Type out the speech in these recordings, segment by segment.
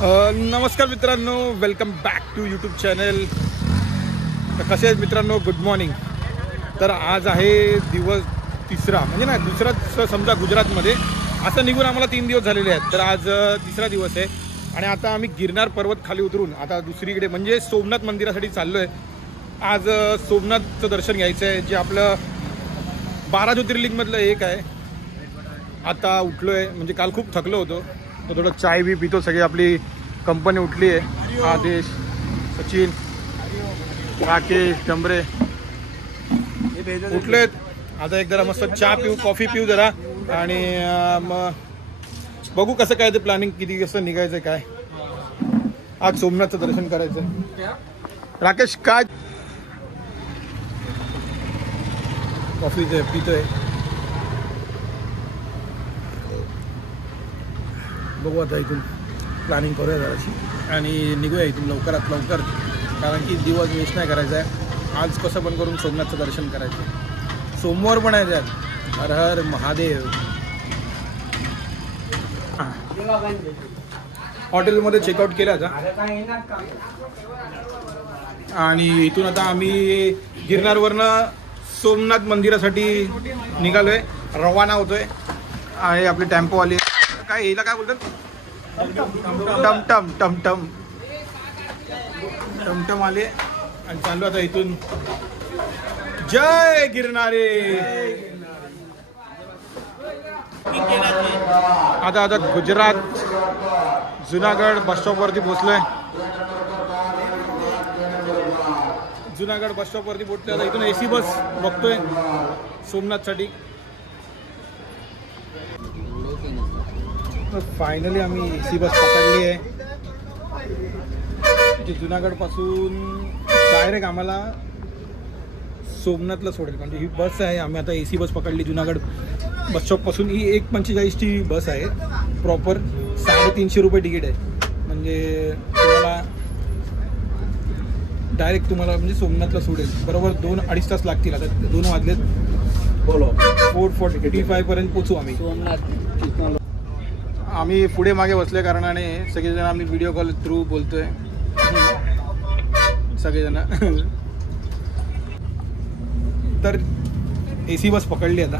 नमस्कार मित्रांनो, welcome back to YouTube channel. तर कसे आहेत मित्रांनो, गुड मॉर्निंग. तर आज आहे दिवस तिसरा, म्हणजे ना दुसराच समजा गुजरातमध्ये. असं निघून आम्हाला 3 दिवस झालेले आहेत. तर आज तिसरा दिवस आहे आणि आता आम्ही गिरनार पर्वत खाली उतरून आता दुसरीकडे म्हणजे सोमनाथ मंदिरासाठी चाललो आहे. आज सोमनाथचं दर्शन घ्यायचं आहे, जे आपलं 12 ज्योतिर्लिंगमधलं एक आहे. आता उठलो आहे, म्हणजे काल खूप थकलो होतो, तर थोडं चाय बी पितो. सगळी आपली कंपनी उठली आहे. आदेश, सचिन, राकेश, डंबरे उठलेत. आता एक जरा मस्त चहा पिऊ, कॉफी पिऊ जरा, आणि मग बघू कसं काय ते प्लॅनिंग, किती कसं निघायचं काय. आज सोमनाथचं दर्शन करायचं. राकेश काय कॉफी पितोय, बघू आता इथून प्लॅनिंग करूया जराशी आणि निघूया इथून लवकरात लवकर, कारण की दिवस वेस्ट नाही करायचा आहे. आज कसं पण करून सोमनाथचं दर्शन करायचं आहे. सोमवार पण आहे त्यात. हर हर महादेव. हॉटेलमध्ये चेकआउट केलं आता आणि इथून आता आम्ही गिरनारवरनं सोमनाथ मंदिरासाठी निघालोय, रवाना होतोय. आहे आपले टेम्पोवाले, काय याला काय बोलतात, टमटम टमटम टमटम आले आणि चाललो आता इथून. जय गिरनारे. आता आता गुजरात जुनागड बस स्टॉपवरती पोहोचलोय. जुनागड बस स्टॉपवरती पोहोचले. आता इथून AC बस बघतोय सोमनाथसाठी. फायनली आम्ही AC बस पकडली आहे, जे जुनागडपासून डायरेक्ट आम्हाला सोमनाथला सोडेल. म्हणजे ही बस आहे, आम्ही आता AC बस पकडली जुनागड बस स्टॉपपासून. ही 1:45ची बस आहे. प्रॉपर 350 रुपये तिकीट आहे. म्हणजे तुम्हाला डायरेक्ट तुम्हाला म्हणजे सोमनाथला सोडेल. बरोबर 2-2.5 तास लागतील. आता 2 वाजलेत. 4:45 पर्यंत पोचू आम्ही सोमनाथ. आम्ही पुढे मागे बसले कारणाने सगळेजण आम्ही व्हिडिओ कॉल थ्रू बोलतोय सगळेजण. तर AC बस पकडली. आता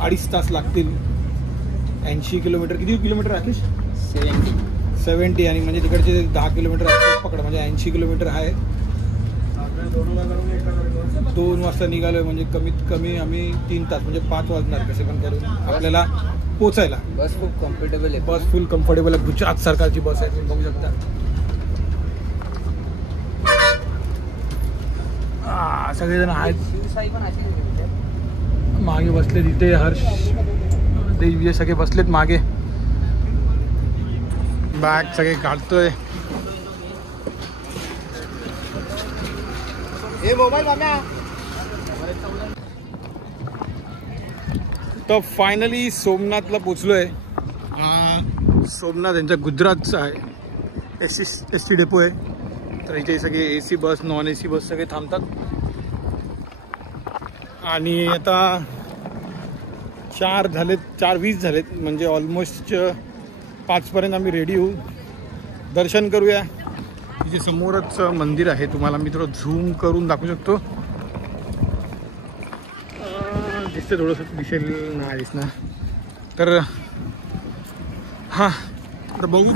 2.5 तास लागतील. 80 किलोमीटर. किती किलोमीटर राकेश? 70. आणि म्हणजे तिकडचे 10 किलोमीटर पकड, म्हणजे 80 किलोमीटर आहे. 2 वाजता निघालोय, म्हणजे कमीत कमी आम्ही 3 तास म्हणजे 5 वाजणार कसे पण करून आपल्याला पोचायला. बस खूप कम्फर्टेबल आहे. बस फुल कम्फर्टेबल आहे. गुजरात सरकारची बस आहे, तुम्ही बघू शकता. सगळेजण आहेत. मागे बसले तिथे हर्ष, ते सगळे बसलेत मागे. बॅग सगळे काढतोय. तर फायनली सोमनाथला पोचलोय. सोमनाथ यांच्या गुजरातचं आहे. एस टी डेपो आहे. तर इथे सगळे AC बस, नॉन AC बस सगळे थांबतात. आणि आता 4:20 झालेत, म्हणजे ऑलमोस्ट 5 पर्यंत आम्ही रेडी होऊ. दर्शन करूया. इथे समोरच मंदिर आहे, तुम्हाला मी थोडं झूम करून दाखवू शकतो. दिसतं थोडंसं, दिसेल नाही दिसणार. तर हां, तर बघू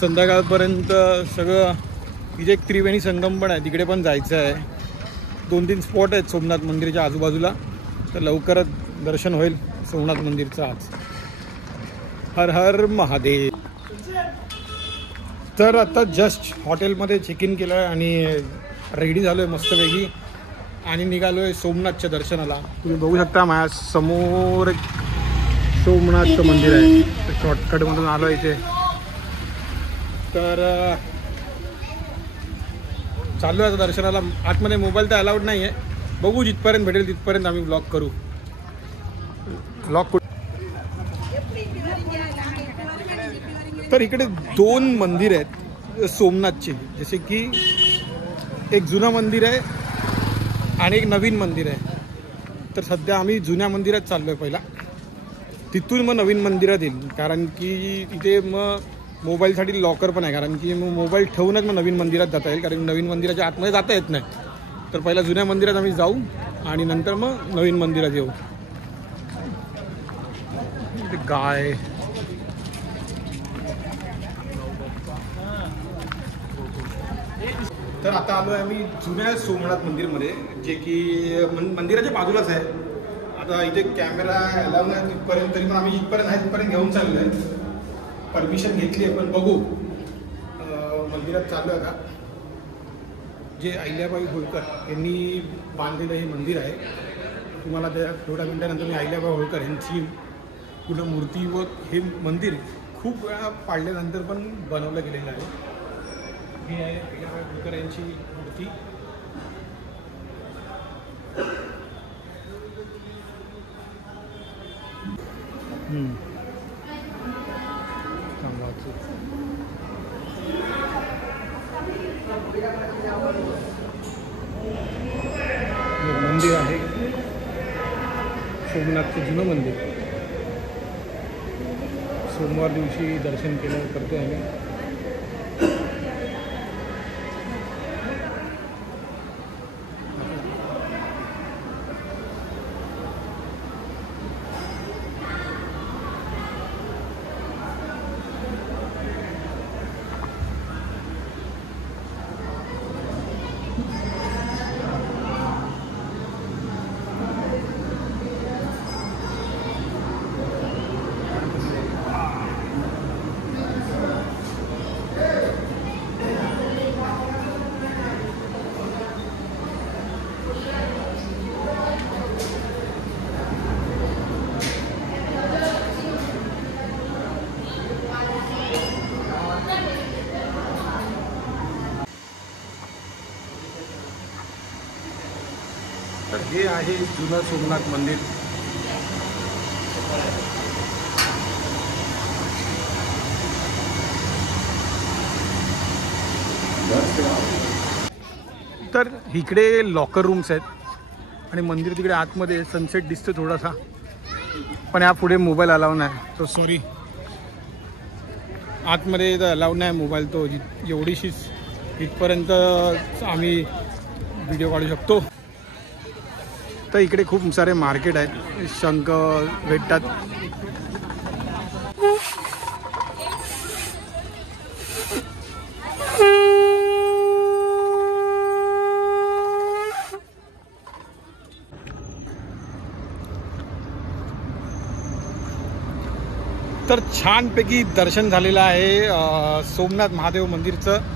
संध्याकाळपर्यंत सगळं. इथे एक त्रिवेणी संगम पण आहे, तिकडे पण जायचं आहे. 2-3 स्पॉट आहेत सोमनाथ मंदिराच्या आजूबाजूला. तर लवकरच दर्शन होईल सोमनाथ मंदिरचं आज. हर हर महादेव. तर आता जस्ट हॉटेलमध्ये चेक इन केलं आहे आणि रेडी झालो आहे मस्तपैकी आणि निघालो आहे सोमनाथच्या दर्शनाला. तुम्ही बघू शकता माझ्या समोर एक सोमनाथचं मंदिर आहे. शॉर्टकटमधून आलो आहे इथे. तर चाललो आहे आता दर्शनाला. आतमध्ये मोबाईल तर अलाउड नाही आहे. बघू जिथपर्यंत भेटेल तिथपर्यंत आम्ही ब्लॉग करू. तर इकडे 2 मंदिर आहेत सोमनाथचे, जसे की एक जुनं मंदिर आहे आणि एक नवीन मंदिर आहे. तर सध्या आम्ही जुन्या मंदिरात चाललो आहे पहिला, तिथून मग नवीन मंदिरात येईल. कारण की तिथे मग मोबाईलसाठी लॉकर पण आहे, कारण की मग मोबाईल ठेवूनच मग नवीन मंदिरात जाता येईल, कारण नवीन मंदिराच्या आतमध्ये जाता येत नाही. तर पहिला जुन्या मंदिरात आम्ही जाऊ आणि नंतर मग नवीन मंदिरात येऊ. गाय तर आता आलो आहे आम्ही जुन्या सोमनाथ मंदिरमध्ये, जे की मंदिराच्या बाजूलाच आहे. आता इथे कॅमेरा अलाव नाही तिथपर्यंत, तरी पण आम्ही इथपर्यंत आहे तिथपर्यंत घेऊन चाललो आहे. परमिशन घेतली आहे, पण बघू. मंदिरात चाललो आहे का. जे अहिल्याबाई होळकर यांनी बांधलेलं हे मंदिर आहे. तुम्हाला त्या थोड्या मिनिटानंतर मी अहिल्याबाई होळकर यांची पूर्ण मूर्ती व हे मंदिर खूप वेळा पाडल्यानंतर पण बनवलं गेलेलं आहे. ही आहे अहिल्याबाई होळकर यांची मूर्ती. मंदिर आहे सोमनाथचं जुनं मंदिर. सोमवार दिवशी दर्शन केलं करतो आम्ही. तर हे आहे जुनं सोमनाथ मंदिर. तर इकडे लॉकर रूम्स आहेत आणि मंदिर तिकडे आतमध्ये सनसेट दिसतो थोडासा, पण या पुढे मोबाईल अलाव नाही. तो सॉरी, आतमध्ये तर अलाव नाही मोबाईल. तो एवढीशीच इथपर्यंत आम्ही व्हिडिओ काढू शकतो. तर इकडे खूप सारे मार्केट आहेत, शंख भेटतात. तर छानपैकी दर्शन झालेलं आहे सोमनाथ महादेव मंदिरचं,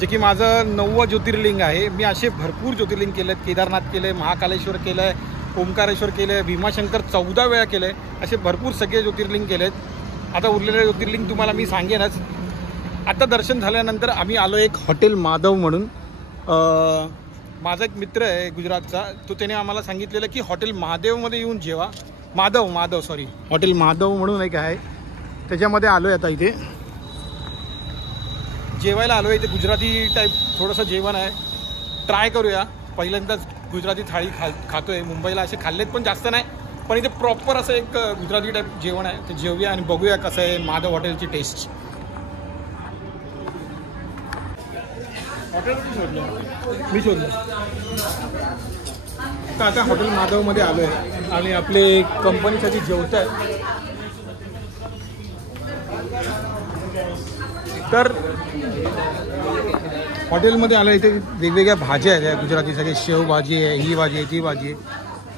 जे की माझं 9वं ज्योतिर्लिंग आहे. मी असे भरपूर ज्योतिर्लिंग केले आहेत. केदारनाथ केलं आहे, महाकालेश्वर केलं आहे, ओंकारेश्वर केलं आहे, भीमाशंकर 14 वेळा केलं आहे. असे भरपूर सगळे ज्योतिर्लिंग केले आहेत. आता उरलेले ज्योतिर्लिंग तुम्हाला मी सांगेनच. आता दर्शन झाल्यानंतर आम्ही आलो एक हॉटेल माधव म्हणून. माझा एक मित्र आहे गुजरातचा, तो त्याने आम्हाला सांगितलेलं की हॉटेल महादेवमध्ये येऊन जेवा. माधव सॉरी, हॉटेल माधव म्हणून एक आहे, त्याच्यामध्ये आलो आहे. आता इथे जेवायला आलो आहे. इथे गुजराती टाईप थोडंसं जेवण आहे, ट्राय करूया. पहिल्यांदाच गुजराती थाळी खातो आहे. मुंबईला असे खाल्लेत पण जास्त नाही, पण इथे प्रॉपर असं एक गुजराती टाईप जेवण आहे. ते जेवूया आणि बघूया कसं आहे माधव हॉटेलची टेस्ट. हॉटेल मी शोधलं. तर आता हॉटेल माधवमध्ये आलो आहे आणि आपले कंपनीसाठी जेवत आहे. तर हॉटेलमध्ये आलं, इथे वेगवेगळ्या भाज्या आहेत गुजराती, सगळे शेवभाजी आहे, ही भाजी आहे, ती भाजी आहे,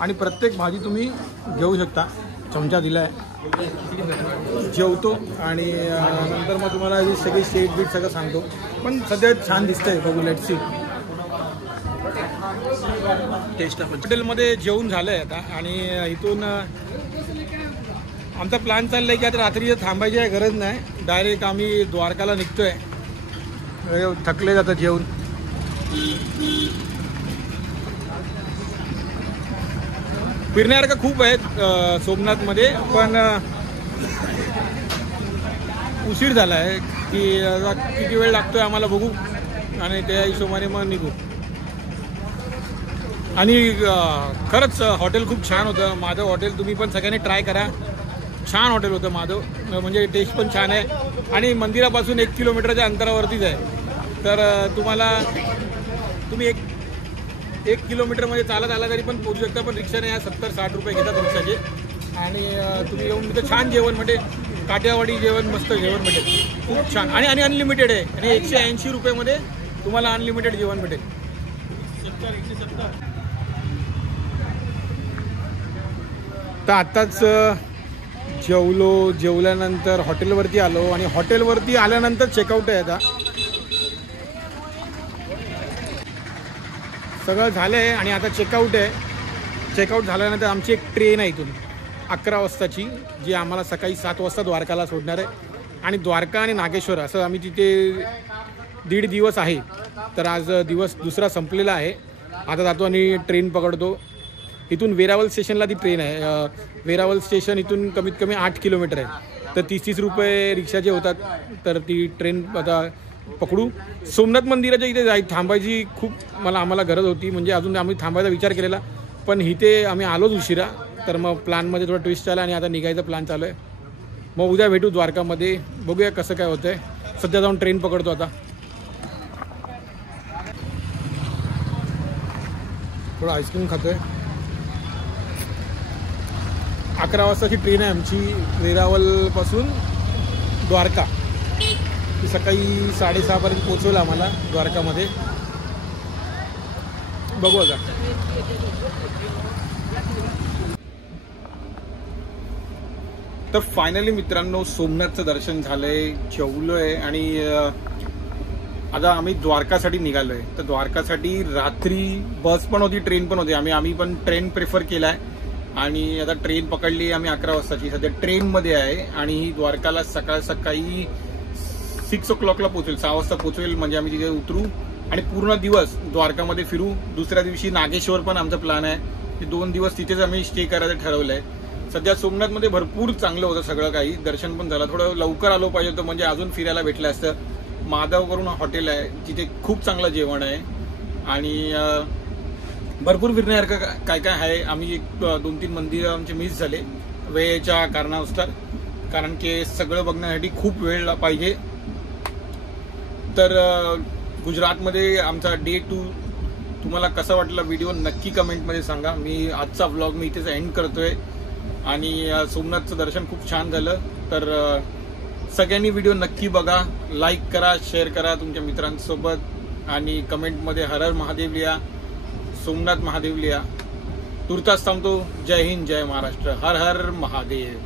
आणि प्रत्येक भाजी तुम्ही घेऊ शकता. चमचा दिला आहे, जेवतो आणि नंतर मग तुम्हाला ही सगळी शेट बीट सगळं सांगतो. पण सध्या छान दिसतंय, बघू लेट्स सी. टेस्ट हॉटेलमध्ये जेवून झालं आहे आता, आणि इथून आमचा प्लॅन चालला आहे की आता रात्री थांबायची आहे गरज नाही, डायरेक्ट आम्ही द्वारकाला निघतो आहे. थकले जातं जेवून. फिरण्यासारखं खूप आहेत सोमनाथमध्ये, पण उशीर झाला आहे की किती वेळ लागतो आहे आम्हाला बघू, आणि त्या हिशोबाने मग निघू. आणि खरंच हॉटेल खूप छान होतं माधव हॉटेल. तुम्ही पण सगळ्यांनी ट्राय करा. छान हॉटेल होतं माधव, म्हणजे टेस्ट पण छान आहे आणि मंदिरापासून 1 किलोमीटरच्या अंतरावरतीच आहे. तर तुम्ही एक किलोमीटरमध्ये चालत आला तरी पण पोहोचू शकता, पण रिक्षाने या 70-60 रुपये घेतात रिक्षाचे. आणि तुम्ही येऊन तिथं छान जेवण म्हणजे काठियावाडी जेवण, मस्त जेवण भेटेल, खूप छान. आणि अनलिमिटेड आहे आणि 180 रुपयेमध्ये तुम्हाला अनलिमिटेड जेवण भेटेल. तर आत्ताच जेवल्यानंतर हॉटेलवरती आलो आणि हॉटेलवरती आल्यानंतर चेकआउट आहे. आता सगळं झालं आहे आणि आता चेकआउट आहे. चेकआउट झाल्यानंतर आमची एक ट्रेन आहे इथून 11 वाजताची, जी आम्हाला सकाळी 7 वाजता द्वारकाला सोडणार आहे. आणि द्वारका आणि नागेश्वर असं आम्ही तिथे 1.5 दिवस आहे. तर आज दिवस दुसरा संपलेला आहे. आता जातो आणि ट्रेन पकडतो. इथून वेरावल स्टेशनला ती ट्रेन आहे. वेरावल स्टेशन इथून कमीत कमी 8 किलोमीटर आहे. तर 30 रुपये रिक्षाचे होतात. तर ती ट्रेन आता पकडू. सोमनाथ मंदिराच्या इथे थांबायची खूप आम्हाला गरज होती, म्हणजे अजून आम्ही थांबायचा विचार केलेला, पण इथे आम्ही आलोच उशिरा. तर मग प्लॅनमध्ये थोडा ट्विस्ट आला आणि आता निघायचा प्लॅन चालू आहे. मग उद्या भेटू द्वारकामध्ये, बघूया कसं काय होतंय. सध्या जाऊन ट्रेन पकडतो आता. थोडं आईस्क्रीम खातोय. 11 वाजताची ट्रेन आहे आमची वेरावलपासून द्वारका. ती सकाळी 6:30पर्यंत पोचवेल आम्हाला द्वारकामध्ये. बघू आता. तर फायनली मित्रांनो सोमनाथचं दर्शन झालंय, जेवलोय आणि आता आम्ही द्वारकासाठी निघालोय. तर द्वारकासाठी रात्री बस पण होती, ट्रेन पण होती. आम्ही पण ट्रेन प्रेफर केलाय आणि आता ट्रेन पकडली आम्ही 11 वाजताची. सध्या ट्रेनमध्ये आहे आणि ही द्वारकाला सकाळी 6 o'clockला पोहोचेल, 6 वाजता पोहोचेल. म्हणजे आम्ही तिथे उतरू आणि पूर्ण दिवस द्वारकामध्ये फिरू. दुसऱ्या दिवशी नागेश्वर पण आमचा प्लॅन आहे. ते 2 दिवस तिथेच आम्ही स्टे करायचं ठरवलंय. सध्या सोमनाथमध्ये भरपूर चांगलं होतं सगळं काही, दर्शन पण झालं. थोडं लवकर आलो पाहिजे होतं म्हणजे अजून फिरायला भेटलं असतं. माधव करून हॉटेल आहे, तिथे खूप चांगलं जेवण आहे आणि भरपूर फिरण्यासारखं काय काय आहे. आम्ही 2-3 मंदिरं आमचे मिस झाले वेळेच्या कारणानुसार, कारण की सगळं बघण्यासाठी खूप वेळ पाहिजे. तर गुजरातमध्ये आमचा डे 2 तुम्हाला कसा वाटला व्हिडिओ नक्की कमेंटमध्ये सांगा. मी आजचा व्लॉग मी इथेच एंड करतोय आणि सोमनाथचं दर्शन खूप छान झालं. तर सगळ्यांनी व्हिडिओ नक्की बघा, लाईक करा, शेअर करा तुमच्या मित्रांसोबत आणि कमेंटमध्ये हर हर महादेव लिहा, सोमनाथ महादेव लिहा. तुर्तास थांबतो. जय हिंद, जय महाराष्ट्र, हर हर महादेव.